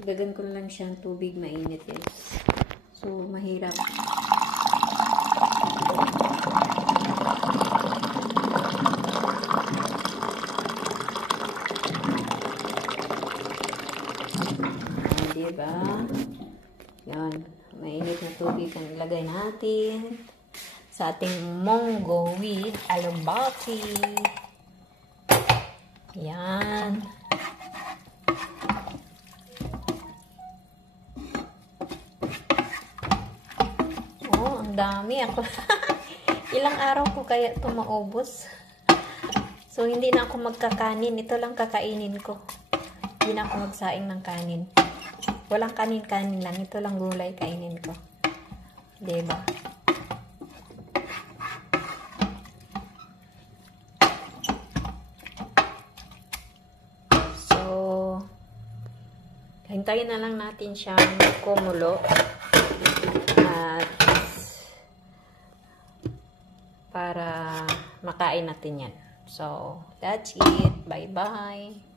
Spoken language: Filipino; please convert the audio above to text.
Dagdagan ko lang siyang tubig, mainit guys. So, mahirap. Diba? Yan. Mainit na tubig ang ilagay natin sa ating munggo with alubati. Yan. Oh, ang dami ako. Ilang araw ko kaya ito maubos. So, hindi na ako magkakanin. Ito lang kakainin ko. Hindi na ako magsaing ng kanin. Walang kanin-kanin lang. Ito lang gulay kainin ko. Diba? So, hintayin na lang natin siyang kumulo. At para makain natin yan. So, that's it. Bye-bye.